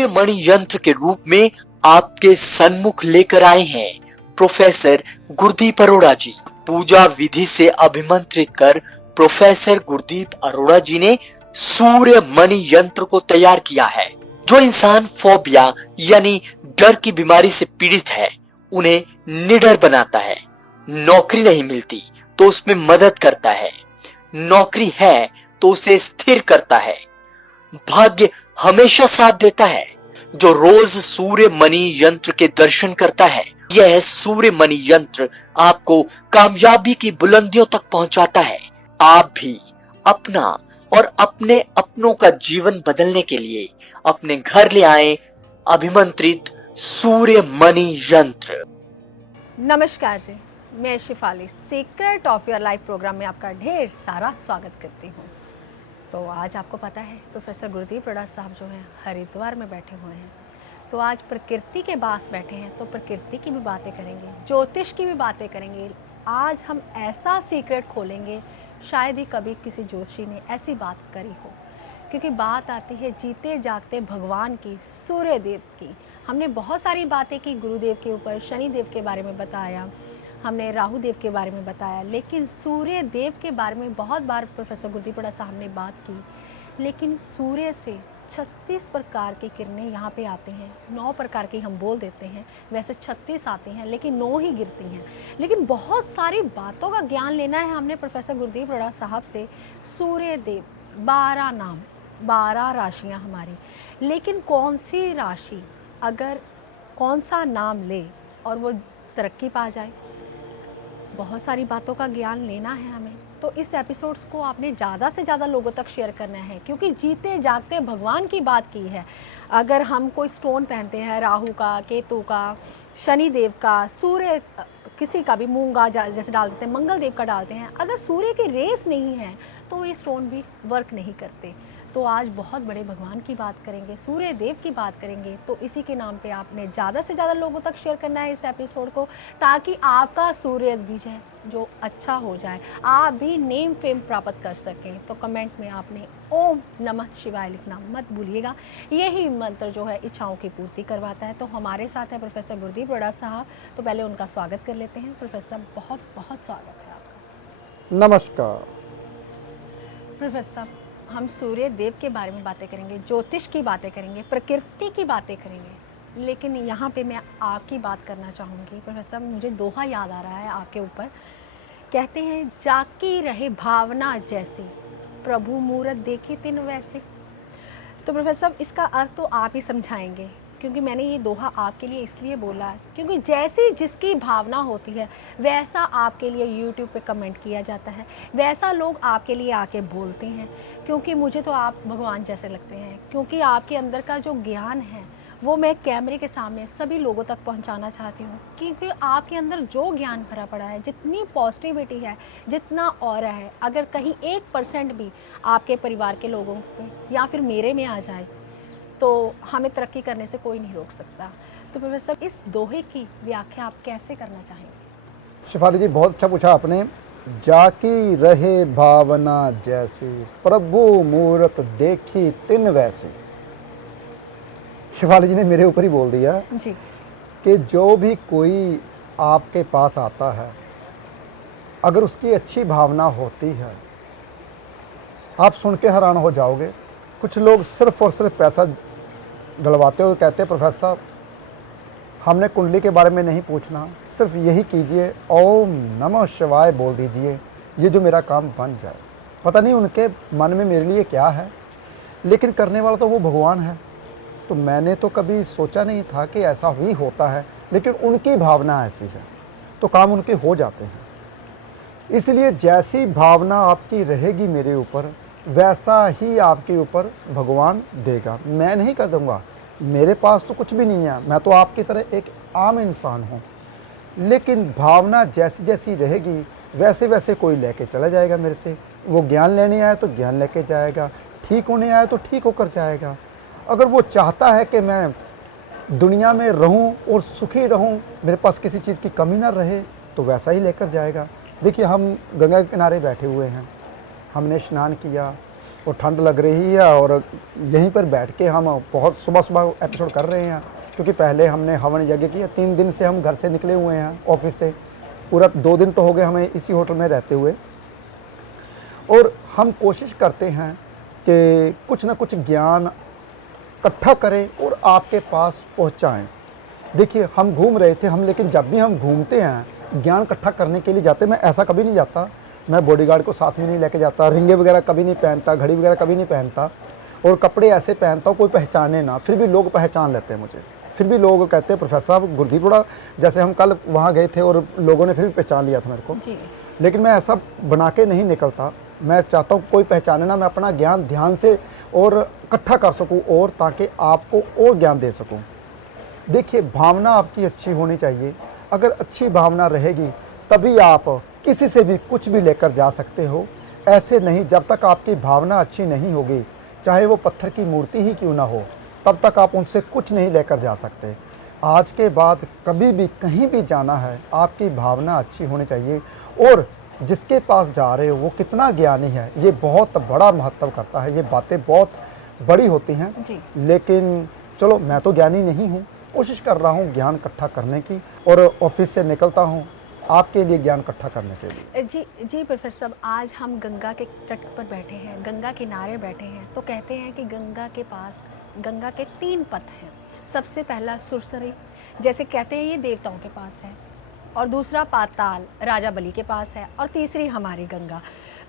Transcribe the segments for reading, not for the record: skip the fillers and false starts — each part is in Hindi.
सूर्य मणि यंत्र के रूप में आपके सन्मुख लेकर आए हैं प्रोफेसर गुरदीप अरोड़ा जी। पूजा विधि से अभिमंत्रित कर प्रोफेसर गुरदीप अरोड़ा जी ने सूर्य मणि यंत्र को तैयार किया है, जो इंसान फोबिया यानी डर की बीमारी से पीड़ित है उन्हें निडर बनाता है। नौकरी नहीं मिलती तो उसमें मदद करता है, नौकरी है तो उसे स्थिर करता है, भाग्य हमेशा साथ देता है। जो रोज सूर्य मणि यंत्र के दर्शन करता है, यह सूर्य मणि यंत्र आपको कामयाबी की बुलंदियों तक पहुंचाता है। आप भी अपना और अपने अपनों का जीवन बदलने के लिए अपने घर ले आए अभिमंत्रित सूर्य मणि यंत्र। नमस्कार जी, मैं Shifali secret of your life program में आपका ढेर सारा स्वागत करती हूँ। तो आज आपको पता है प्रोफेसर गुरदीप अरोड़ा साहब जो हैं हरिद्वार में बैठे हुए हैं। तो आज प्रकृति के पास बैठे हैं तो प्रकृति की भी बातें करेंगे, ज्योतिष की भी बातें करेंगे। आज हम ऐसा सीक्रेट खोलेंगे, शायद ही कभी किसी ज्योतिषी ने ऐसी बात करी हो, क्योंकि बात आती है जीते जागते भगवान की, सूर्य देव की। हमने बहुत सारी बातें की गुरुदेव के ऊपर, शनि देव के बारे में बताया, हमने राहु देव के बारे में बताया, लेकिन सूर्य देव के बारे में बहुत बार प्रोफेसर गुरदीप अरोड़ा साहब ने बात की। लेकिन सूर्य से 36 प्रकार की किरणें यहाँ पे आती हैं। 9 प्रकार की हम बोल देते हैं, वैसे 36 आती हैं लेकिन 9 ही गिरती हैं। लेकिन बहुत सारी बातों का ज्ञान लेना है हमने प्रोफेसर गुरदीप अरोड़ा साहब से। सूर्य देव 12 नाम, 12 राशियाँ हमारी, लेकिन कौन सी राशि अगर कौन सा नाम ले और वो तरक्की पा जाए, बहुत सारी बातों का ज्ञान लेना है हमें। तो इस एपिसोड्स को आपने ज़्यादा से ज़्यादा लोगों तक शेयर करना है, क्योंकि जीते जागते भगवान की बात की है। अगर हम कोई स्टोन पहनते हैं राहु का, केतु का, शनि देव का, सूर्य किसी का भी, मूंगा जैसे डाल देते हैं, मंगल देव का डालते हैं, अगर सूर्य की रेस नहीं है तो ये स्टोन भी वर्क नहीं करते। तो आज बहुत बड़े भगवान की बात करेंगे, सूर्य देव की बात करेंगे। तो इसी के नाम पे आपने ज़्यादा से ज़्यादा लोगों तक शेयर करना है इस एपिसोड को, ताकि आपका सूर्य बीज है जो अच्छा हो जाए, आप भी नेम फेम प्राप्त कर सकें। तो कमेंट में आपने ओम नमः शिवाय लिखना मत भूलिएगा, यही मंत्र जो है इच्छाओं की पूर्ति करवाता है। तो हमारे साथ है प्रोफेसर गुरदीप अरोड़ा साहब, तो पहले उनका स्वागत कर लेते हैं। प्रोफेसर बहुत बहुत स्वागत है आपका। नमस्कार प्रोफेसर, हम सूर्य देव के बारे में बातें करेंगे, ज्योतिष की बातें करेंगे, प्रकृति की बातें करेंगे, लेकिन यहाँ पे मैं आपकी बात करना चाहूँगी। प्रोफेसर, मुझे दोहा याद आ रहा है आपके ऊपर, कहते हैं जाकी रहे भावना जैसे, प्रभु मूरत देखी तिन वैसे। तो प्रोफेसर, इसका अर्थ तो आप ही समझाएंगे, क्योंकि मैंने ये दोहा आपके लिए इसलिए बोला है क्योंकि जैसी जिसकी भावना होती है वैसा आपके लिए यूट्यूब पे कमेंट किया जाता है, वैसा लोग आपके लिए आके बोलते हैं। क्योंकि मुझे तो आप भगवान जैसे लगते हैं, क्योंकि आपके अंदर का जो ज्ञान है वो मैं कैमरे के सामने सभी लोगों तक पहुंचाना चाहती हूं, क्योंकि आपके अंदर जो ज्ञान भरा पड़ा है, जितनी पॉजिटिविटी है, जितना ऑरा है, अगर कहीं 1% भी आपके परिवार के लोगों पे या फिर मेरे में आ जाए तो हमें तरक्की करने से कोई नहीं रोक सकता। तो प्रोफेसर, इस दोहे की व्याख्या आप कैसे करना चाहेंगे? शिफाली जी, बहुत अच्छा पूछा आपने। जाकी रहे भावना जैसी, प्रभु मूरत देखी तिन वैसी। शिफाली जी ने मेरे ऊपर ही बोल दिया जी कि जो भी कोई आपके पास आता है, अगर उसकी अच्छी भावना होती है, आप सुन के हैरान हो जाओगे। कुछ लोग सिर्फ और सिर्फ पैसा डलवाते हो, कहते हैं प्रोफेसर साहब हमने कुंडली के बारे में नहीं पूछना, सिर्फ यही कीजिए, ओम नमः शिवाय बोल दीजिए, ये जो मेरा काम बन जाए। पता नहीं उनके मन में मेरे लिए क्या है, लेकिन करने वाला तो वो भगवान है। तो मैंने तो कभी सोचा नहीं था कि ऐसा भी होता है, लेकिन उनकी भावना ऐसी है तो काम उनके हो जाते हैं। इसलिए जैसी भावना आपकी रहेगी मेरे ऊपर, वैसा ही आपके ऊपर भगवान देगा। मैं नहीं कर दूंगा, मेरे पास तो कुछ भी नहीं है, मैं तो आपकी तरह एक आम इंसान हूँ, लेकिन भावना जैसी जैसी रहेगी वैसे वैसे कोई लेके चला जाएगा मेरे से। वो ज्ञान लेने आया तो ज्ञान लेके जाएगा, ठीक होने आया तो ठीक होकर जाएगा। अगर वो चाहता है कि मैं दुनिया में रहूं और सुखी रहूं, मेरे पास किसी चीज़ की कमी ना रहे, तो वैसा ही लेकर जाएगा। देखिए, हम गंगा के किनारे बैठे हुए हैं, हमने स्नान किया, और ठंड लग रही है और यहीं पर बैठ के हम बहुत सुबह सुबह एपिसोड कर रहे हैं, क्योंकि पहले हमने हवन यज्ञ किया। 3 दिन से हम घर से निकले हुए हैं ऑफिस से, पूरा 2 दिन तो हो गए हमें इसी होटल में रहते हुए। और हम कोशिश करते हैं कि कुछ ना कुछ ज्ञान इकट्ठा करें और आपके पास पहुंचाएं। देखिए हम घूम रहे थे हम, लेकिन जब भी हम घूमते हैं ज्ञान इकट्ठा करने के लिए जाते, मैं ऐसा कभी नहीं जाता, मैं बॉडीगार्ड को साथ में नहीं लेके जाता, रिंगे वगैरह कभी नहीं पहनता, घड़ी वगैरह कभी नहीं पहनता, और कपड़े ऐसे पहनता हूँ कोई पहचाने ना, फिर भी लोग पहचान लेते हैं मुझे। फिर भी लोग कहते हैं प्रोफेसर साहब गुरदीप अरोड़ा, जैसे हम कल वहाँ गए थे और लोगों ने फिर भी पहचान लिया था मेरे को जी। लेकिन मैं ऐसा बना के नहीं निकलता, मैं चाहता हूँ कोई पहचाने ना, मैं अपना ज्ञान ध्यान से और इकट्ठा कर सकूँ और ताकि आपको और ज्ञान दे सकूँ। देखिए भावना आपकी अच्छी होनी चाहिए, अगर अच्छी भावना रहेगी तभी आप किसी से भी कुछ भी लेकर जा सकते हो। ऐसे नहीं, जब तक आपकी भावना अच्छी नहीं होगी, चाहे वो पत्थर की मूर्ति ही क्यों ना हो, तब तक आप उनसे कुछ नहीं लेकर जा सकते। आज के बाद कभी भी कहीं भी जाना है, आपकी भावना अच्छी होनी चाहिए, और जिसके पास जा रहे हो वो कितना ज्ञानी है ये बहुत बड़ा महत्व करता है। ये बातें बहुत बड़ी होती हैं जी। लेकिन चलो मैं तो ज्ञानी नहीं हूँ, कोशिश कर रहा हूँ ज्ञान इकट्ठा करने की, और ऑफिस से निकलता हूँ आपके लिए ज्ञान इकट्ठा करने के लिए। जी प्रोफेसर साहब, आज हम गंगा के तट पर बैठे हैं, गंगा किनारे बैठे हैं, तो कहते हैं कि गंगा के पास गंगा के 3 पथ हैं। सबसे पहला सुरसरी, जैसे कहते हैं ये देवताओं के पास है, और दूसरा पाताल राजा बलि के पास है, और तीसरी हमारी गंगा।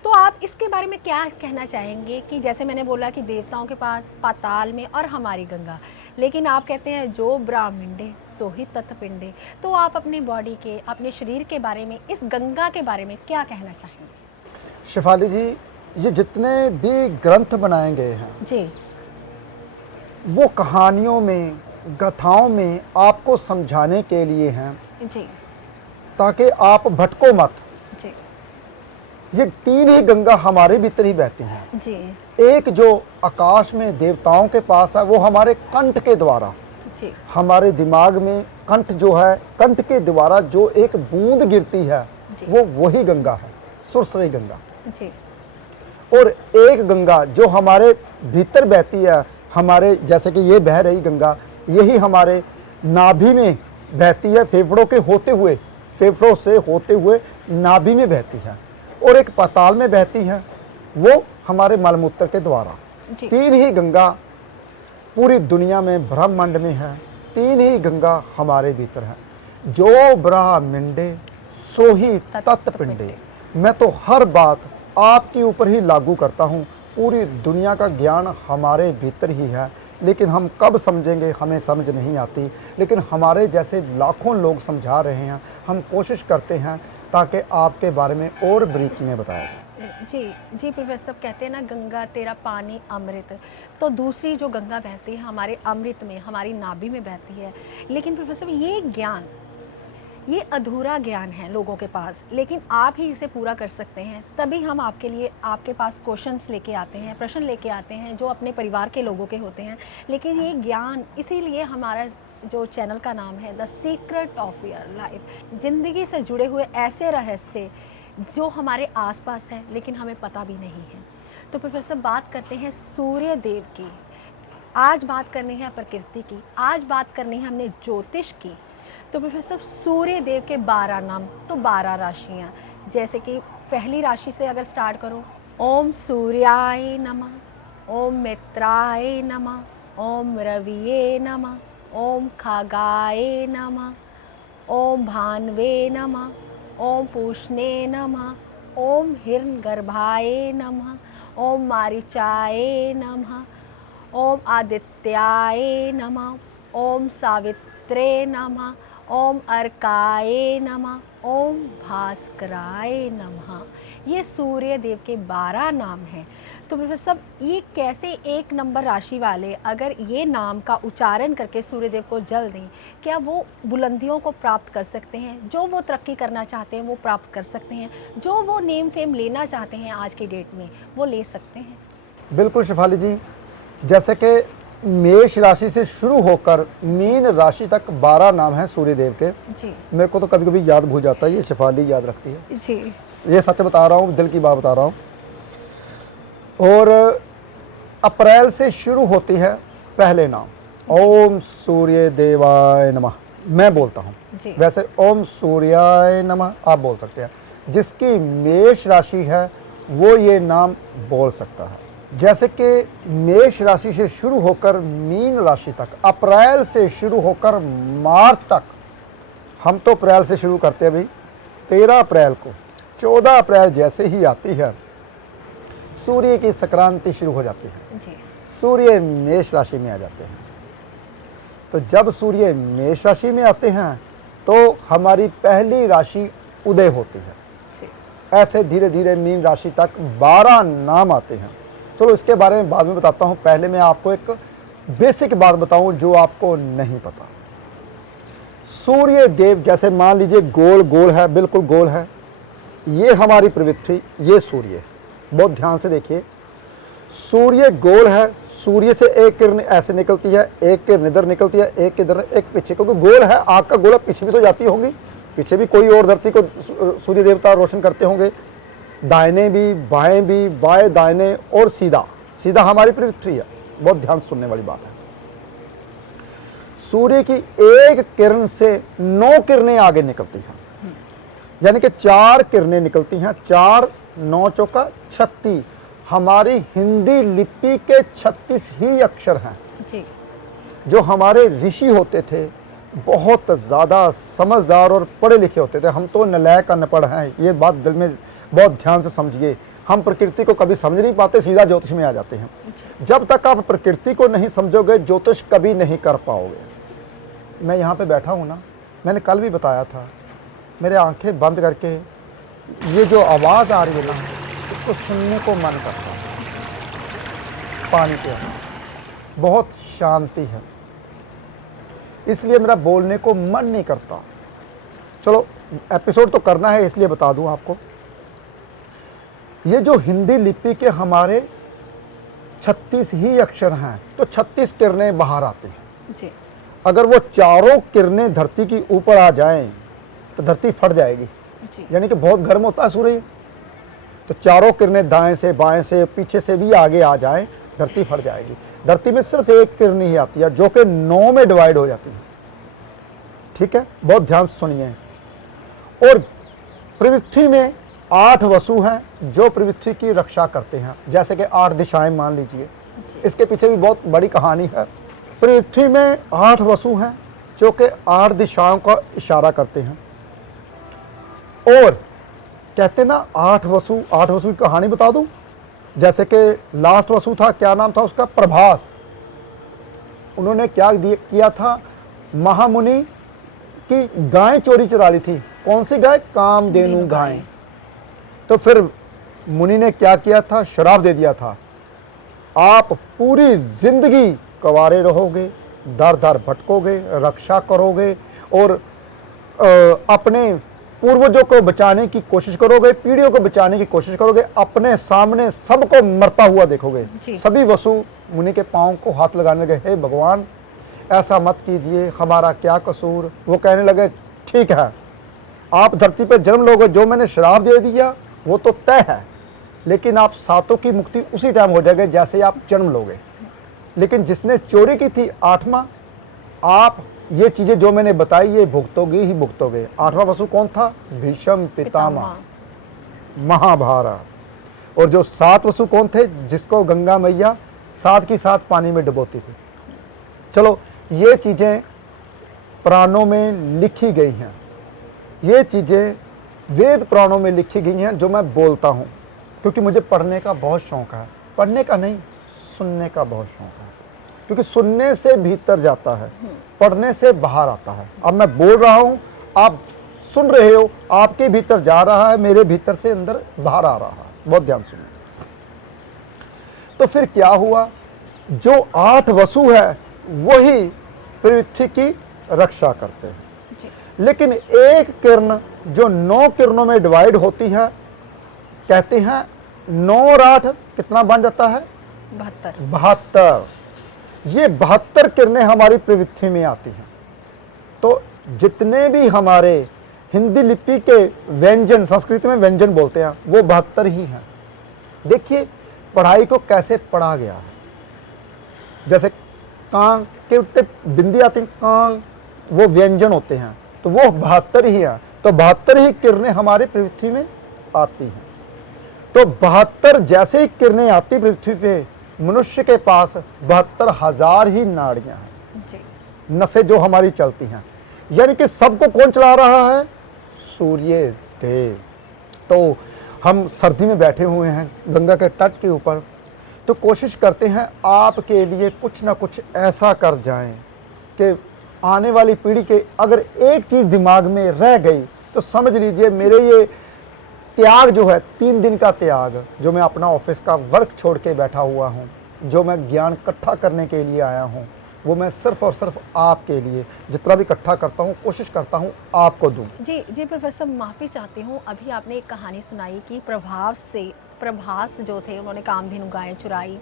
तो आप इसके बारे में क्या कहना चाहेंगे कि जैसे मैंने बोला कि देवताओं के पास, पाताल में और हमारी गंगा, लेकिन आप कहते हैं जो ब्राह्मण्डे सो ही तत्पिंडे, तो आप अपनी बॉडी के, अपने शरीर के बारे में, इस गंगा के बारे में क्या कहना चाहेंगे? शिफाली जी, ये जितने भी ग्रंथ बनाए गए हैं जी, वो कहानियों में, गाथाओं में आपको समझाने के लिए हैं, जी, ताकि आप भटको मत। जी, ये 3 ही गंगा हमारे भीतर ही बहती हैं। जी, एक जो आकाश में देवताओं के पास है वो हमारे कंठ के द्वारा, जी, हमारे दिमाग में कंठ जो है, कंठ के द्वारा जो एक बूंद गिरती है जी। वो वही गंगा है, सुरसरी गंगा। जी, और एक गंगा जो हमारे भीतर बहती है, हमारे जैसे कि ये बह रही गंगा, यही हमारे नाभि में बहती है, फेफड़ों के होते हुए, फेफड़ों से होते हुए नाभि में बहती है, और एक पाताल में बहती है, वो हमारे मलमूत्र के द्वारा। जी। 3 ही गंगा पूरी दुनिया में, ब्रह्मांड में है, 3 ही गंगा हमारे भीतर है। जो ब्राह्मण्डे सो ही तत्पिंडे। मैं तो हर बात आपके ऊपर ही लागू करता हूँ, पूरी दुनिया का ज्ञान हमारे भीतर ही है, लेकिन हम कब समझेंगे हमें समझ नहीं आती, लेकिन हमारे जैसे लाखों लोग समझा रहे हैं, हम कोशिश करते हैं ताकि आपके बारे में और बारीकी में बताया जाए। जी प्रोफेसर साहब, कहते हैं ना गंगा तेरा पानी अमृत, तो दूसरी जो गंगा बहती है हमारे अमृत में, हमारी नाभि में बहती है। लेकिन प्रोफेसर साहब ये ज्ञान, ये अधूरा ज्ञान है लोगों के पास, लेकिन आप ही इसे पूरा कर सकते हैं। तभी हम आपके लिए, आपके पास क्वेश्चंस लेके आते हैं, प्रश्न लेके आते हैं जो अपने परिवार के लोगों के होते हैं। लेकिन ये ज्ञान, इसीलिए हमारा जो चैनल का नाम है the secret of your life, ज़िंदगी से जुड़े हुए ऐसे रहस्य जो हमारे आसपास है लेकिन हमें पता भी नहीं है। तो प्रोफेसर बात करते हैं सूर्य देव की, आज बात करनी है प्रकृति की, आज बात करनी है हमने ज्योतिष की। तो प्रोफेसर सूर्य देव के 12 नाम, तो 12 राशियाँ, जैसे कि पहली राशि से अगर स्टार्ट करो, ओम सूर्याय नमः, ओम मित्राय नमः, ओम रविये नमः, ओम खगाय नमः, ओम भान्वे नमः, ओम पूष्णे नमः, ओम हिरण्यगर्भाय नमः, ओम मारीचाय नमः, ओम आदित्याय नमः, ओम सावित्रे नमः, ओम अर्काय नमः, ओम भास्कराय नमः। ये सूर्य देव के 12 नाम हैं। तो प्रोफेसर साहब ये कैसे एक नंबर राशि वाले अगर ये नाम का उच्चारण करके सूर्य देव को जल दें, क्या वो बुलंदियों को प्राप्त कर सकते हैं? जो वो तरक्की करना चाहते हैं वो प्राप्त कर सकते हैं, जो वो नेम फेम लेना चाहते हैं आज की डेट में वो ले सकते हैं? बिल्कुल शिफाली जी, जैसे कि मेष राशि से शुरू होकर मीन राशि तक 12 नाम हैं सूर्य देव के। जी, मेरे को तो कभी कभी याद भूल जाता है, ये शिफाली याद रखती है। जी, ये सच बता रहा हूँ, दिल की बात बता रहा हूँ। और अप्रैल से शुरू होती है पहले नाम ओम सूर्य देवाय नमः, मैं बोलता हूँ। जी। वैसे ओम सूर्याय नमः आप बोल सकते हैं। जिसकी मेष राशि है वो ये नाम बोल सकता है। जैसे कि मेष राशि से शुरू होकर मीन राशि तक, अप्रैल से शुरू होकर मार्च तक, हम तो अप्रैल से शुरू करते हैं भाई, 13 अप्रैल को, 14 अप्रैल जैसे ही आती है सूर्य की संक्रांति शुरू हो जाती है, जी। सूर्य मेष राशि में आ जाते हैं। तो जब सूर्य मेष राशि में आते हैं तो हमारी पहली राशि उदय होती है। जी। ऐसे धीरे धीरे मीन राशि तक 12 नाम आते हैं। चलो इसके बारे में बाद में बताता हूँ, पहले मैं आपको एक बेसिक बात बताऊं जो आपको नहीं पता। सूर्य देव जैसे मान लीजिए गोल गोल है, बिल्कुल गोल है, ये हमारी पृथ्वी, ये सूर्य, बहुत ध्यान से देखिए। सूर्य गोल है, सूर्य से एक किरण ऐसे निकलती है, एक किरण इधर निकलती है, एक इधर, एक पीछे, क्योंकि गोल है, आग का गोला पीछे भी तो जाती होंगी, पीछे भी कोई और धरती को सूर्य देवता रोशन करते होंगे, दाहिने भी बाएं भी, बाएं दाहिने और सीधा सीधा हमारी पृथ्वी है। बहुत ध्यान सुनने वाली बात है। सूर्य की एक किरण से 9 किरणें आगे निकलती हैं, यानी कि 4 किरणें निकलती हैं, 4 9 चौका 36। हमारी हिंदी लिपि के 36 ही अक्षर हैं। जी। जो हमारे ऋषि होते थे बहुत ज़्यादा समझदार और पढ़े लिखे होते थे, हम तो नलायक अनपढ़ हैं, ये बात दिल में बहुत ध्यान से समझिए। हम प्रकृति को कभी समझ नहीं पाते, सीधा ज्योतिष में आ जाते हैं। जब तक आप प्रकृति को नहीं समझोगे ज्योतिष कभी नहीं कर पाओगे। मैं यहाँ पे बैठा हूँ ना, मैंने कल भी बताया था, मेरे आंखें बंद करके ये जो आवाज़ आ रही है ना, इसको सुनने को मन करता है। पानी के अंदर बहुत शांति है, इसलिए मेरा बोलने को मन नहीं करता। चलो एपिसोड तो करना है, इसलिए बता दूं आपको। ये जो हिंदी लिपि के हमारे 36 ही अक्षर हैं, तो 36 किरणें बाहर आती हैं। जी। अगर वो चारों किरणें धरती की ऊपर आ जाएं तो धरती फट जाएगी। जी। यानी कि बहुत गर्म होता है सूर्य, तो चारों किरणें दाएं से बाएं से पीछे से भी आगे आ जाएं, धरती फट जाएगी। धरती में सिर्फ एक किरण ही आती है जो कि 9 में डिवाइड हो जाती है। ठीक है, बहुत ध्यान सुनिए। और पृथ्वी में 8 वसु हैं जो पृथ्वी की रक्षा करते हैं, जैसे कि 8 दिशाएं मान लीजिए। इसके पीछे भी बहुत बड़ी कहानी है। पृथ्वी में 8 वसु हैं जो कि 8 दिशाओं का इशारा करते हैं। और कहते ना 8 वसु की कहानी बता दूं। जैसे कि लास्ट वसु था, क्या नाम था उसका, प्रभास। उन्होंने क्या किया था, महामुनि की गाय चोरी चुरा ली थी। कौन सी गाय, कामधेनु गाय। तो फिर मुनि ने क्या किया था, श्राप दे दिया था, आप पूरी जिंदगी कवारे रहोगे, दर दर भटकोगे, रक्षा करोगे और अपने पूर्वजों को बचाने की कोशिश करोगे, पीढ़ियों को बचाने की कोशिश करोगे, अपने सामने सबको मरता हुआ देखोगे। सभी वसु मुनि के पांव को हाथ लगाने लगे, हे भगवान ऐसा मत कीजिए, हमारा क्या कसूर। वो कहने लगे, ठीक है आप धरती पर जन्म लोगे, जो मैंने श्राप दे दिया वो तो तय है, लेकिन आप सातों की मुक्ति उसी टाइम हो जाएगी जैसे ही आप जन्म लोगे। लेकिन जिसने चोरी की थी 8वां, आप ये चीजें जो मैंने बताई ये भुगतोगे ही भुगतोगे। 8वां वसु कौन था, भीष्म पितामह, महाभारत। और जो 7 वसु कौन थे, जिसको गंगा मैया 7 की 7 पानी में डुबोती थी। चलो ये चीजें पुराणों में लिखी गई हैं, ये चीजें वेद पुराणों में लिखी गई हैं जो मैं बोलता हूँ, क्योंकि मुझे पढ़ने का बहुत शौक है। पढ़ने का नहीं, सुनने का बहुत शौक है, क्योंकि सुनने से भीतर जाता है, पढ़ने से बाहर आता है। अब मैं बोल रहा हूँ, आप सुन रहे हो, आपके भीतर जा रहा है, मेरे भीतर से अंदर बाहर आ रहा है। बहुत ध्यान सुनिए। तो फिर क्या हुआ, जो 8 वसु है वही पृथ्वी की रक्षा करते हैं। लेकिन एक किरण जो 9 किरणों में डिवाइड होती है, कहते हैं 9 और 8 कितना बन जाता है, 72। ये 72 किरणें हमारी पृथ्वी में आती हैं। तो जितने भी हमारे हिंदी लिपि के व्यंजन, संस्कृत में व्यंजन बोलते हैं, वो 72 ही हैं। देखिए पढ़ाई को कैसे पढ़ा गया है। जैसे कां के उत्ते बिंदी आती है, कां वो व्यंजन होते हैं, तो वो 72 ही है, तो 72 ही किरणें हमारे पृथ्वी में आती हैं। तो 72 जैसे ही किरणें आती पृथ्वी पे, मनुष्य के पास 72,000 ही नाड़ियां हैं जी। नसें जो हमारी चलती हैं। यानी कि सबको कौन चला रहा है? सूर्य देव। तो हम सर्दी में बैठे हुए हैं गंगा के तट के ऊपर, तो कोशिश करते हैं आपके लिए कुछ ना कुछ ऐसा कर जाएं कि आने वाली पीढ़ी के अगर एक चीज़ दिमाग में रह गई तो समझ लीजिए मेरे ये त्याग जो है, 3 दिन का त्याग, जो मैं अपना ऑफिस का वर्क छोड़ के बैठा हुआ हूँ, जो मैं ज्ञान इकट्ठा करने के लिए आया हूँ, वो मैं सिर्फ और सिर्फ आपके लिए जितना भी इकट्ठा करता हूँ कोशिश करता हूँ आपको दूँ। जी जी प्रोफेसर, माफ़ी चाहती हूँ, अभी आपने एक कहानी सुनाई कि प्रभास जो थे उन्होंने कामधेनु गायें चुराई,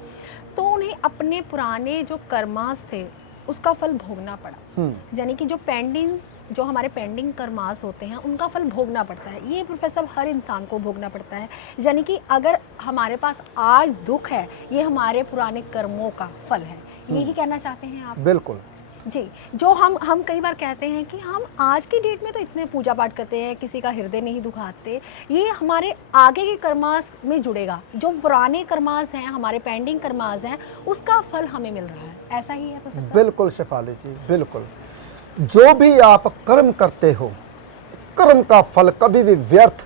तो उन्हें अपने पुराने जो कर्मास थे उसका फल भोगना पड़ा। यानी कि जो हमारे पेंडिंग कर्मास होते हैं उनका फल भोगना पड़ता है। ये प्रोफेसर हर इंसान को भोगना पड़ता है। यानी कि अगर हमारे पास आज दुख है, ये हमारे पुराने कर्मों का फल है, यही कहना चाहते हैं आप? बिल्कुल जी। जो हम कई बार कहते हैं कि हम आज की डेट में तो इतने पूजा पाठ करते हैं, किसी का हृदय नहीं दुखाते, ये हमारे आगे के कर्मास में जुड़ेगा। जो पुराने कर्मास हैं, हमारे पेंडिंग कर्मास हैं, उसका फल हमें मिल रहा है। ऐसा ही है प्रोफेसर? बिल्कुल शेफाली जी, बिल्कुल। जो भी आप कर्म करते हो, कर्म का फल कभी भी व्यर्थ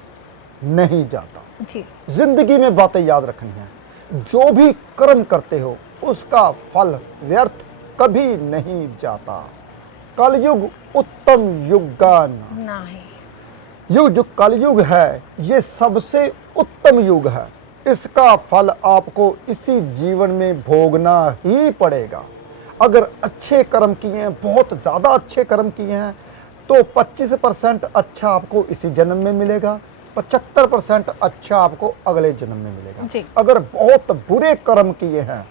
नहीं जाता। जी। जिंदगी में बातें याद रखनी है, जो भी कर्म करते हो उसका फल व्यर्थ कभी नहीं जाता। कलयुग उत्तम युग का नहीं। युग जो कलयुग है ये सबसे उत्तम युग है। इसका फल आपको इसी जीवन में भोगना ही पड़ेगा। अगर अच्छे कर्म किए हैं, बहुत ज़्यादा अच्छे कर्म किए हैं, तो 25% अच्छा आपको इसी जन्म में मिलेगा, 75% अच्छा आपको अगले जन्म में मिलेगा। अगर बहुत बुरे कर्म किए हैं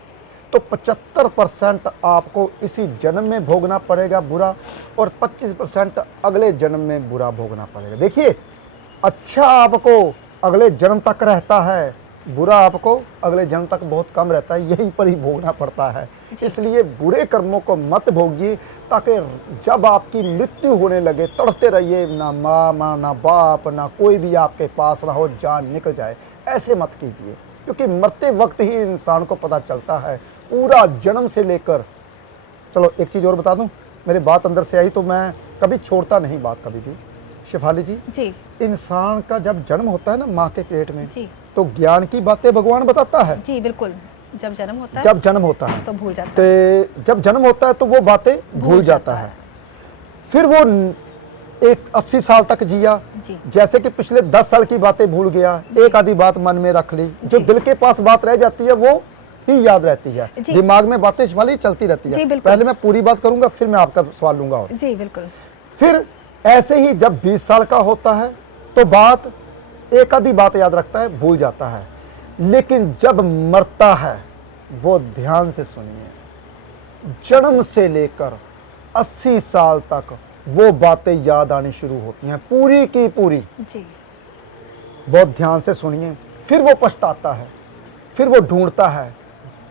तो 75% आपको इसी जन्म में भोगना पड़ेगा बुरा, और 25% अगले जन्म में बुरा भोगना पड़ेगा। देखिए, अच्छा आपको अगले जन्म तक रहता है, बुरा आपको अगले जन्म तक बहुत कम रहता है, यहीं पर ही भोगना पड़ता है। इसलिए बुरे कर्मों को मत भोगिए, ताकि जब आपकी मृत्यु होने लगे तड़पते रहिए, ना माँ ना बाप ना कोई भी आपके पास ना हो, जान निकल जाए। ऐसे मत कीजिए, क्योंकि मरते वक्त ही इंसान को पता चलता है पूरा जन्म से लेकर। चलो एक चीज़ और बता दूं, मेरी बात अंदर से आई तो मैं कभी छोड़ता नहीं बात कभी भी। शेफाली जी, इंसान का जब जन्म होता है ना माँ के पेट में जी, तो ज्ञान की बातें भगवान बताता है। जी बिल्कुल। जब जन्म होता है तो भूल जाता है। जब जन्म होता है तो वो बातें भूल जाता है। फिर वो एक 80 साल तक जिया, जैसे कि पिछले 10 साल की बातें भूल गया, एक आधी बात मन में रख ली, जो दिल के पास बात रह जाती है वो ही याद रहती है। दिमाग में बातें वाली चलती रहती है। पहले मैं पूरी बात करूंगा, फिर मैं आपका सवाल लूंगा। और जी बिल्कुल। फिर ऐसे ही जब 20 साल का होता है तो बात एक आधी बात याद रखता है, भूल जाता है। लेकिन जब मरता है, वो ध्यान से सुनिए, जन्म से लेकर 80 साल तक वो बातें याद आनी शुरू होती हैं, पूरी की पूरी जी। बहुत ध्यान से सुनिए। फिर वो पछताता है, फिर वो ढूंढता है,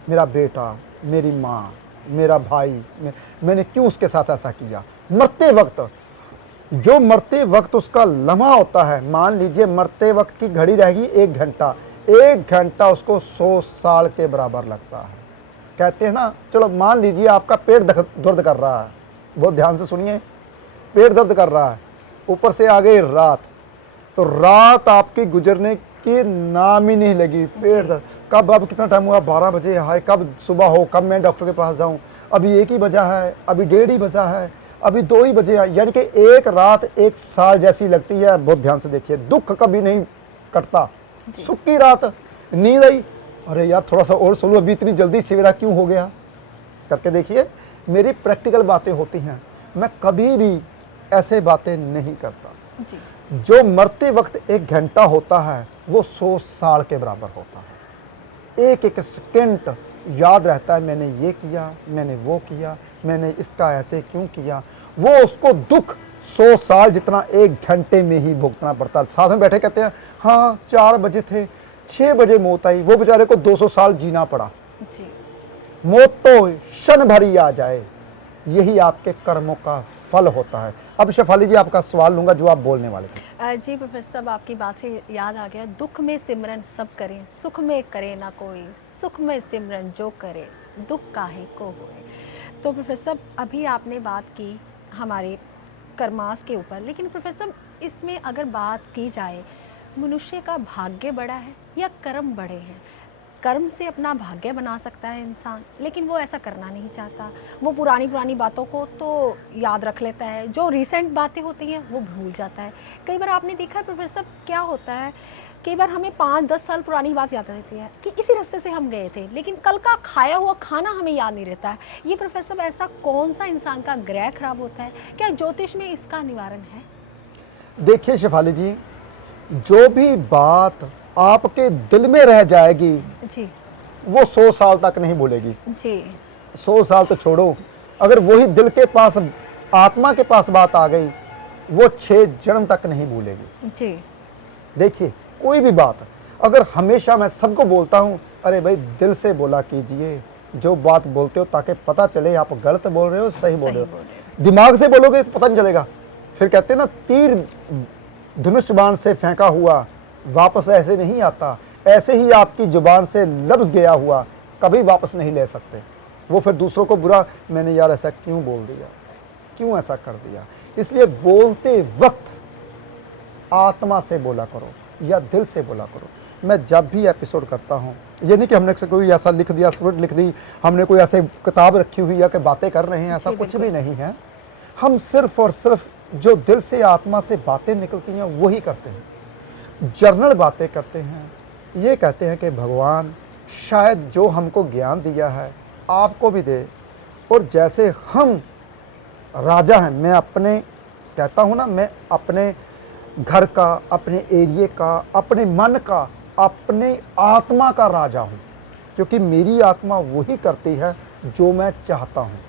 मेरा बेटा, मेरी माँ, मेरा भाई, मैंने क्यों उसके साथ ऐसा किया। मरते वक्त, जो मरते वक्त उसका लम्हा होता है, मान लीजिए मरते वक्त की घड़ी रहेगी 1 घंटा, 1 घंटा उसको 100 साल के बराबर लगता है। कहते हैं ना, चलो मान लीजिए आपका पेट दर्द कर रहा है, बहुत ध्यान से सुनिए, पेट दर्द कर रहा है, ऊपर से आ गई रात, तो रात आपकी गुजरने की नाम ही नहीं लगी। पेट दर्द, कब, अब कितना टाइम हुआ, 12 बजे, हाय कब सुबह हो, कब मैं डॉक्टर के पास जाऊं, अभी 1 ही बजा है, अभी 1:30 ही बजा है, अभी 2 ही बजे है। यानी कि एक रात 1 साल जैसी लगती है। बहुत ध्यान से देखिए, दुख कभी नहीं कटता। सुख की रात, नींद आई, अरे यार थोड़ा सा और सो लूं, अभी इतनी जल्दी सवेरा क्यों हो गया, करके देखिए। मेरी प्रैक्टिकल बातें होती हैं, मैं कभी भी ऐसे बातें नहीं करता जी। जो मरते वक्त 1 घंटा होता है वो 100 साल के बराबर होता है। एक एक सेकंड याद रहता है, मैंने ये किया, मैंने वो किया, मैंने इसका ऐसे क्यों किया। वो उसको दुख 100 साल जितना 1 घंटे में ही भुगतना पड़ता है। साथ में बैठे कहते हैं हाँ 4 बजे थे, 6 बजे मौत आई, वो बेचारे को 200 साल जीना पड़ा। जी। मौत तो क्षण भर ही आ जाए, यही आपके कर्मों का फल होता है। अब शेफाली जी आपका सवाल लूंगा जो आप बोलने वाले थे। जी प्रोफेसर साहब, आपकी बात से याद आ गया, दुख में सिमरन सब करें, सुख में करे ना कोई, सुख में सिमरन जो करे, दुख काहे को होए। तो प्रोफेसर साहब, अभी आपने बात की हमारे कर्मास के ऊपर, लेकिन प्रोफेसर साहब इसमें अगर बात की जाए, मनुष्य का भाग्य बड़ा है या कर्म बड़े हैं? कर्म से अपना भाग्य बना सकता है इंसान, लेकिन वो ऐसा करना नहीं चाहता। वो पुरानी पुरानी बातों को तो याद रख लेता है, जो रिसेंट बातें होती हैं वो भूल जाता है। कई बार आपने देखा है प्रोफेसर, क्या होता है, कई बार हमें 5-10 साल पुरानी बात याद रहती है कि इसी रास्ते से हम गए थे, लेकिन कल का खाया हुआ खाना हमें याद नहीं रहता है। ये प्रोफेसर ऐसा कौन सा इंसान का ग्रह खराब होता है? क्या ज्योतिष में इसका निवारण है? देखिए शेफाली जी, जो भी बात आपके दिल में रह जाएगी जी वो 100 साल तक नहीं भूलेगी। जी 100 साल तो छोड़ो, अगर वही दिल के पास, आत्मा के पास बात आ गई, वो 6 जन्म तक नहीं भूलेगी। जी। देखिए कोई भी बात, अगर हमेशा मैं सबको बोलता हूँ, अरे भाई दिल से बोला कीजिए जो बात बोलते हो, ताकि पता चले आप गलत बोल रहे हो सही बोल रहे हो। दिमाग से बोलोगे तो पता नहीं चलेगा। फिर कहते हैं ना, तीर धनुष बाण से फेंका हुआ वापस ऐसे नहीं आता, ऐसे ही आपकी जुबान से लफ्ज गया हुआ कभी वापस नहीं ले सकते। वो फिर दूसरों को बुरा, मैंने यार ऐसा क्यों बोल दिया, क्यों ऐसा कर दिया। इसलिए बोलते वक्त आत्मा से बोला करो या दिल से बोला करो। मैं जब भी एपिसोड करता हूँ, ये नहीं कि हमने कोई ऐसा लिख दिया, स्क्रिप्ट लिख दी, हमने कोई ऐसे किताब रखी हुई या कि बातें कर रहे हैं, ऐसा कुछ भी नहीं है। हम सिर्फ और सिर्फ जो दिल से आत्मा से बातें निकलती हैं वही करते हैं, जर्नल बातें करते हैं। ये कहते हैं कि भगवान शायद जो हमको ज्ञान दिया है आपको भी दे, और जैसे हम राजा हैं, मैं अपने कहता हूँ ना, मैं अपने घर का, अपने एरिए का, अपने मन का, अपने आत्मा का राजा हूँ, क्योंकि मेरी आत्मा वही करती है जो मैं चाहता हूँ।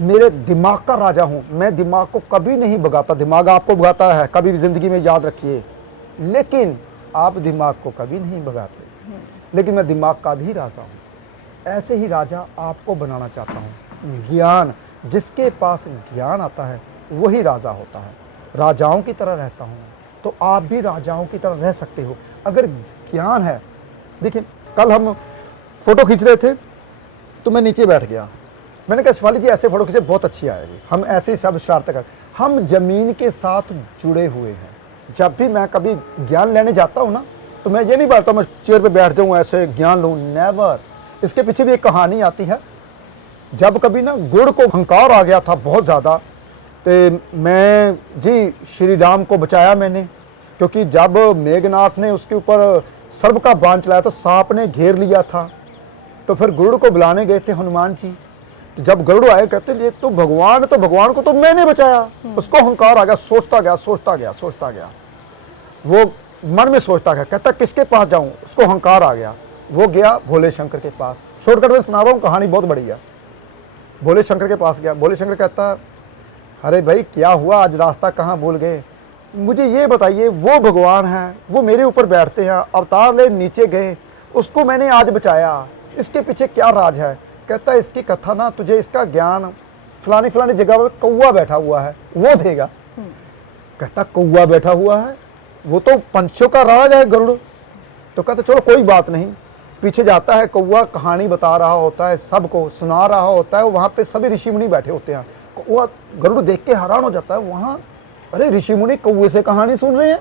मेरे दिमाग का राजा हूँ, मैं दिमाग को कभी नहीं भगाता। दिमाग आपको भगाता है, कभी भी ज़िंदगी में याद रखिए, लेकिन आप दिमाग को कभी नहीं भगाते। लेकिन मैं दिमाग का भी राजा हूँ। ऐसे ही राजा आपको बनाना चाहता हूँ। ज्ञान, जिसके पास ज्ञान आता है वही राजा होता है। राजाओं की तरह रहता हूँ, तो आप भी राजाओं की तरह रह सकते हो अगर ज्ञान है। देखिए कल हम फ़ोटो खींच रहे थे तो मैं नीचे बैठ गया, मैंने कहा शिफाली जी ऐसे फ़ोटो खींचे बहुत अच्छी आएगी, हम ऐसे ही सब शरारतें कर। हम ज़मीन के साथ जुड़े हुए हैं। जब भी मैं कभी ज्ञान लेने जाता हूँ ना, तो मैं ये नहीं बोलता मैं चेयर पे बैठ जाऊँ ऐसे ज्ञान लूँ, नेवर। इसके पीछे भी एक कहानी आती है। जब कभी ना गुड़ को अहंकार आ गया था बहुत ज़्यादा, तो मैं जी श्री राम को बचाया मैंने, क्योंकि जब मेघनाथ ने उसके ऊपर सर्प का बाण चलाया तो सांप ने घेर लिया था। तो फिर गरुड़ को बुलाने गए थे हनुमान जी। तो जब गरुड़ आए, कहते ये तो भगवान को तो मैंने बचाया। उसको अहंकार आ गया, सोचता गया, वो मन में सोचता गया, कहता किसके पास जाऊं, उसको अहंकार आ गया। वो गया भोले शंकर के पास। शॉर्टकट में सुना रहा हूं, कहानी बहुत बड़ी है। भोले शंकर के पास गया। भोले शंकर कहता, अरे भाई क्या हुआ, आज रास्ता कहाँ भूल गए, मुझे ये बताइए। वो भगवान हैं, वो मेरे ऊपर बैठते हैं, अवतार ले नीचे गए, उसको मैंने आज बचाया, इसके पीछे क्या राज है। कहता है इसकी कथा ना तुझे, इसका ज्ञान फलानी फलानी जगह पर कौवा बैठा हुआ है वो देगा। कहता कौवा बैठा हुआ है, वो तो पंछियों का राज है गरुड़। तो कहता चलो कोई बात नहीं। पीछे जाता है, कौवा कहानी बता रहा होता है, सबको सुना रहा होता है। वहाँ पे सभी ऋषि मुनि बैठे होते हैं। कौवा गरुड़ देख के हैरान हो जाता है, वहाँ अरे ऋषि मुनि कौवे से कहानी सुन रहे हैं,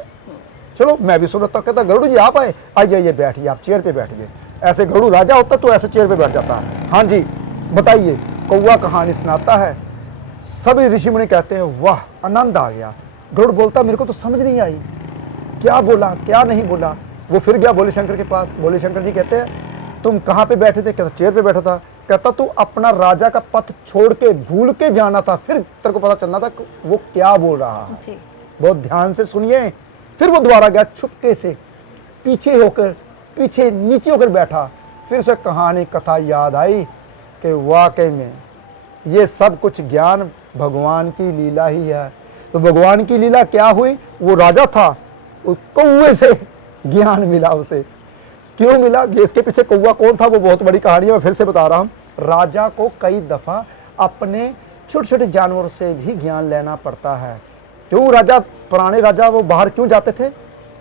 चलो मैं भी सुन रहा था। कहता गरुड़ जी आप आइए बैठिए, आप चेयर पे बैठिए। ऐसे गरुड़ राजा होता तो ऐसे चेयर पे बैठ जाता है। हाँ जी बताइए। कौवा कहानी सुनाता है, सभी ऋषि मुनि कहते हैं वाह आनंद आ गया। गरुड़ बोलता मेरे को तो समझ नहीं आई, क्या बोला क्या नहीं बोला। वो फिर गया भोले शंकर के पास। भोले शंकर जी कहते हैं तुम कहाँ पे बैठे थे। कहता चेयर पे बैठा था। कहता तू अपना राजा का पथ छोड़ के भूल के जाना था, फिर तेरे को पता चलना था वो क्या बोल रहा है। बहुत ध्यान से सुनिए। फिर वो दोबारा गया चुपके से, पीछे नीचे होकर बैठा। फिर उसे कहानी कथा याद आई कि वाकई में ये सब कुछ ज्ञान भगवान की लीला ही है। तो भगवान की लीला क्या हुई, वो राजा था, कौवे से ज्ञान मिला उसे। क्यों मिला, ये इसके पीछे कौवा कौन था वो बहुत बड़ी कहानी है, मैं फिर से बता रहा हूँ। राजा को कई दफ़ा अपने छोटे छोटे जानवरों से भी ज्ञान लेना पड़ता है। क्यों राजा, पुराने राजा वो बाहर क्यों जाते थे,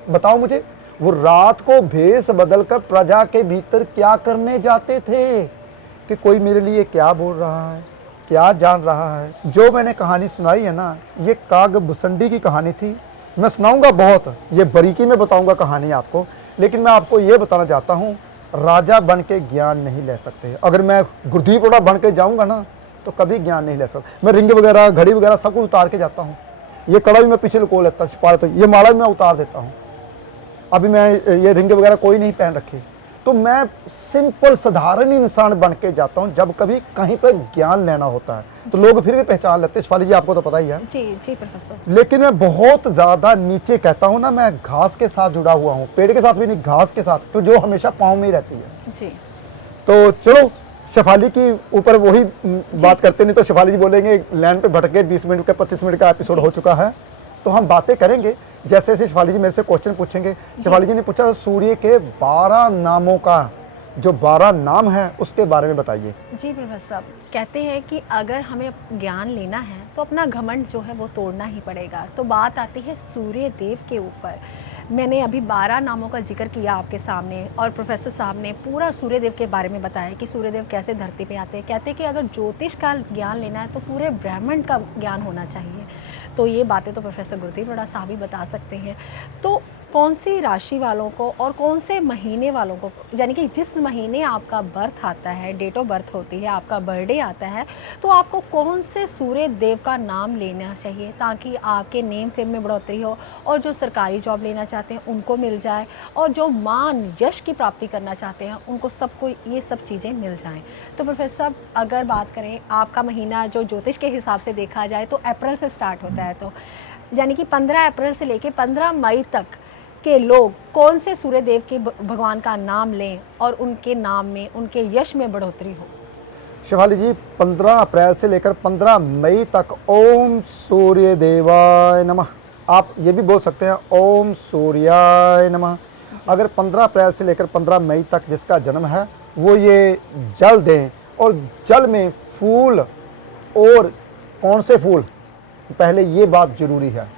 बताओ मुझे। वो रात को भेष बदलकर प्रजा के भीतर क्या करने जाते थे, कि कोई मेरे लिए क्या बोल रहा है, क्या जान रहा है। जो मैंने कहानी सुनाई है ना, ये काग भुसंडी की कहानी थी। मैं सुनाऊंगा बहुत, ये बारीकी में बताऊंगा कहानी आपको, लेकिन मैं आपको ये बताना चाहता हूँ, राजा बन के ज्ञान नहीं ले सकते। अगर मैं गुरदीप बड़ा बन के जाऊँगा ना तो कभी ज्ञान नहीं ले सकता। मैं रिंग वगैरह, घड़ी वगैरह सब कुछ उतार के जाता हूँ। ये कड़ा भी मैं पीछे लुको लेता हूँ, छुपा लेता हूँ। ये माला भी मैं उतार देता हूँ। अभी मैं ये रिंग वगैरह कोई नहीं पहन रखी, तो मैं सिंपल साधारण इंसान बन के जाता हूँ जब कभी कहीं पर ज्ञान लेना होता है। तो लोग फिर भी पहचान लेते हैं। शिफाली जी आपको तो पता ही है। जी जी प्रोफेसर। लेकिन मैं बहुत ज्यादा नीचे कहता हूँ ना, मैं घास के साथ जुड़ा हुआ हूँ, पेड़ के साथ भी नहीं, घास के साथ, तो जो हमेशा पाँव में ही रहती है। जी। तो चलो शेफाली की ऊपर वही बात करते, नहीं तो शेफाली जी बोलेंगे लैंड पे भटके 20 मिनट का 25 मिनट का एपिसोड हो चुका है। तो हम बातें करेंगे जैसे जैसे शेफाली जी मेरे से क्वेश्चन पूछेंगे। शेफाली जी ने पूछा सूर्य के 12 नामों का, जो 12 नाम है उसके बारे में बताइए। जी प्रोफेसर साहब, कहते हैं कि अगर हमें ज्ञान लेना है तो अपना घमंड जो है वो तोड़ना ही पड़ेगा। तो बात आती है सूर्य देव के ऊपर। मैंने अभी 12 नामों का जिक्र किया आपके सामने, और प्रोफेसर साहब ने पूरा सूर्य देव के बारे में बताया कि सूर्य देव कैसे धरती पे आते हैं। कहते हैं कि अगर ज्योतिष का ज्ञान लेना है तो पूरे ब्रह्मांड का ज्ञान होना चाहिए। तो ये बातें तो प्रोफेसर गुरदीप बड़ा साहब ही बता सकते हैं। तो कौन सी राशि वालों को और कौन से महीने वालों को, यानी कि जिस महीने आपका बर्थ आता है, डेट ऑफ बर्थ होती है, आपका बर्थडे आता है, तो आपको कौन से सूर्य देव का नाम लेना चाहिए ताकि आपके नेम फेम में बढ़ोतरी हो, और जो सरकारी जॉब लेना चाहते हैं उनको मिल जाए, और जो मान यश की प्राप्ति करना चाहते हैं उनको सबको ये सब चीज़ें मिल जाएं। तो प्रोफेसर साहब अगर बात करें आपका महीना जो ज्योतिष के हिसाब से देखा जाए तो अप्रैल से स्टार्ट होता है, तो यानी कि 15 अप्रैल से लेकर 15 मई तक के लोग कौन से सूर्य देव के भगवान का नाम लें और उनके नाम में, उनके यश में बढ़ोतरी हो। शिवाली जी 15 अप्रैल से लेकर 15 मई तक ओम सूर्य देवाय नमः, आप ये भी बोल सकते हैं ओम सूर्याय नमः। अगर 15 अप्रैल से लेकर 15 मई तक जिसका जन्म है वो ये जल दें, और जल में फूल, और कौन से फूल, पहले ये बात जरूरी है,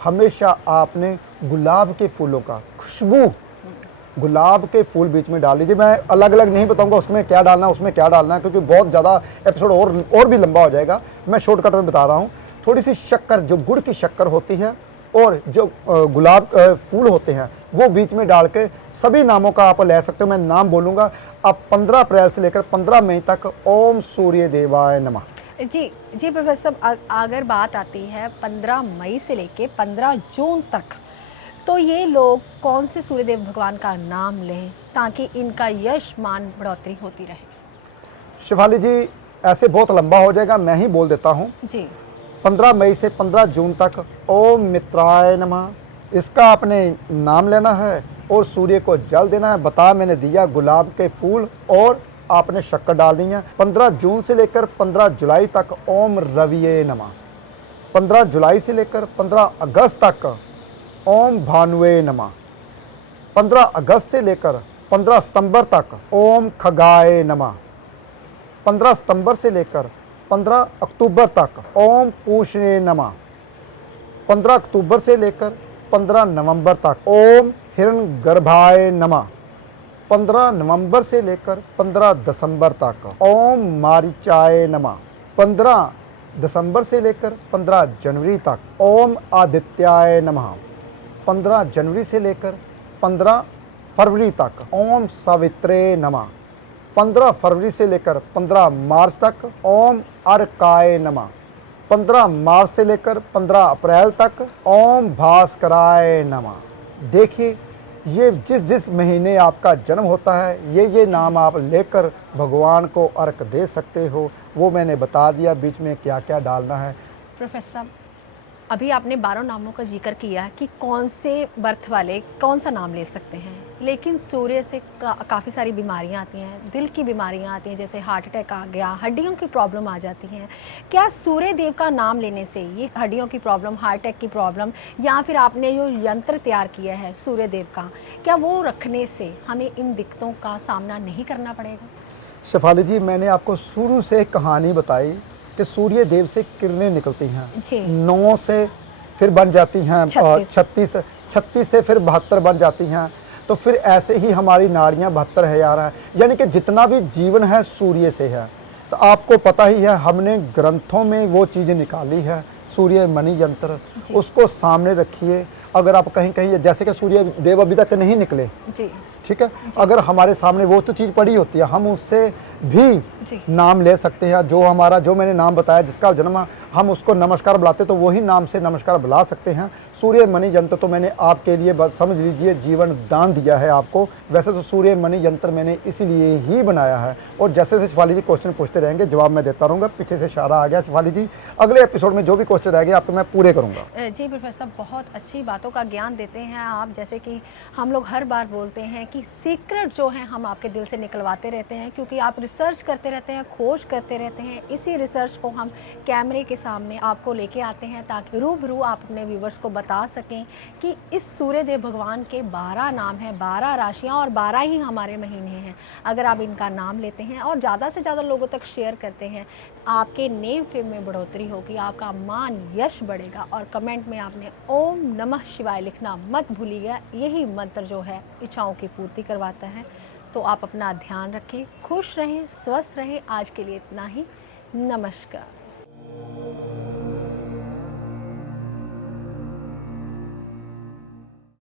हमेशा आपने गुलाब के फूलों का, खुशबू गुलाब के फूल बीच में डाल लीजिए। मैं अलग अलग नहीं बताऊंगा उसमें क्या डालना है, उसमें क्या डालना है, क्योंकि बहुत ज़्यादा एपिसोड और भी लंबा हो जाएगा। मैं शॉर्टकट में बता रहा हूँ। थोड़ी सी शक्कर, जो गुड़ की शक्कर होती है, और जो गुलाब फूल होते हैं वो बीच में डाल के सभी नामों का आप ले सकते हो। मैं नाम बोलूँगा। अब 15 अप्रैल से लेकर 15 मई तक ओम सूर्य देवाय नमः। जी जी प्रोफेसर साहब, अगर बात आती है 15 मई से लेके 15 जून तक, तो ये लोग कौन से सूर्यदेव भगवान का नाम लें ताकि इनका यश मान बढ़ोतरी होती रहे। शिवाली जी ऐसे बहुत लंबा हो जाएगा, मैं ही बोल देता हूँ जी। 15 मई से 15 जून तक ओम मित्राय नमः, इसका आपने नाम लेना है और सूर्य को जल देना है। बता मैंने दिया, गुलाब के फूल और आपने शक्कर डालनी है। 15 जून से लेकर 15 जुलाई तक ओम रविये नमः। 15 जुलाई से लेकर 15 अगस्त तक ओम भानुवे नमः। 15 अगस्त से लेकर 15 सितंबर तक ओम खगाए नमः। 15 सितंबर से लेकर 15 अक्टूबर तक ओम पूषणे नमः। 15 अक्टूबर से लेकर 15 नवंबर तक ओम हिरण्यगर्भाय नमः। 15 नवंबर से लेकर 15 दिसंबर तक ओम मारीचाय नमः। 15 दिसंबर से लेकर 15 जनवरी तक ओम आदित्याय नमः। 15 जनवरी से लेकर 15 फरवरी तक ओम सावित्रे नमः। 15 फरवरी से लेकर 15 मार्च तक ओम अर्काय नमः। 15 मार्च से लेकर 15 अप्रैल तक ओम भास्कराय नमः। देखिए, ये जिस जिस महीने आपका जन्म होता है ये नाम आप लेकर भगवान को अर्घ दे सकते हो। वो मैंने बता दिया बीच में क्या क्या डालना है। प्रोफेसर साहब, अभी आपने 12 नामों का जिक्र किया कि कौन से बर्थ वाले कौन सा नाम ले सकते हैं, लेकिन सूर्य से काफ़ी सारी बीमारियां आती हैं, दिल की बीमारियां आती हैं, जैसे हार्ट अटैक आ गया, हड्डियों की प्रॉब्लम आ जाती हैं। क्या सूर्य देव का नाम लेने से ये हड्डियों की प्रॉब्लम, हार्ट अटैक की प्रॉब्लम, या फिर आपने जो यंत्र तैयार किया है सूर्य देव का, क्या वो रखने से हमें इन दिक्कतों का सामना नहीं करना पड़ेगा? शेफाली जी, मैंने आपको शुरू से एक कहानी बताई कि सूर्य देव से किरणें निकलती हैं, जी। 9 से फिर बन जाती हैं 36, 36 से फिर 72 बन जाती हैं। तो फिर ऐसे ही हमारी नाड़ियाँ 72,000 हैं, यानी कि जितना भी जीवन है सूर्य से है। तो आपको पता ही है, हमने ग्रंथों में वो चीज़ निकाली है, सूर्य मणि यंत्र, उसको सामने रखिए। अगर आप कहीं कहीं, जैसे कि सूर्य देव अभी तक नहीं निकले, जी। ठीक है, अगर हमारे सामने वो तो चीज़ पड़ी होती है, हम उससे भी नाम ले सकते हैं। जो मैंने नाम बताया, जिसका जन्म हम उसको नमस्कार बुलाते, तो वही नाम से नमस्कार बुला सकते हैं। सूर्य मणि यंत्र तो मैंने आपके लिए बस समझ लीजिए जीवन दान दिया है आपको। वैसे तो सूर्य मणि यंत्र मैंने इसीलिए ही बनाया है। और जैसे जैसे शिफाली जी क्वेश्चन पूछते रहेंगे, जवाब मैं देता रहूँगा। पीछे से इशारा आ गया शिफाली जी, अगले एपिसोड में जो भी क्वेश्चन रहेंगे आपको मैं पूरे करूँगा। जी प्रोफेसर, बहुत अच्छी बातों का ज्ञान देते हैं आप। जैसे कि हम लोग हर बार बोलते हैं कि सीक्रेट जो है हम आपके दिल से निकलवाते रहते हैं, क्योंकि आप रिसर्च करते रहते हैं, खोज करते रहते हैं। इसी रिसर्च को हम कैमरे के सामने आपको लेके आते हैं, ताकि रूबरू आप अपने व्यूवर्स को बता सकें कि इस सूर्यदेव भगवान के 12 नाम हैं, 12 राशियाँ और 12 ही हमारे महीने हैं। अगर आप इनका नाम लेते हैं और ज़्यादा से ज़्यादा लोगों तक शेयर करते हैं, आपके नेम फेम में बढ़ोतरी होगी, आपका मान यश बढ़ेगा। और कमेंट में आपने ओम नमः शिवाय लिखना मत भूलिएगा। यही मंत्र जो है इच्छाओं की पूर्ति करवाता है। तो आप अपना ध्यान रखें, खुश रहें, स्वस्थ रहें। आज के लिए इतना ही। नमस्कार।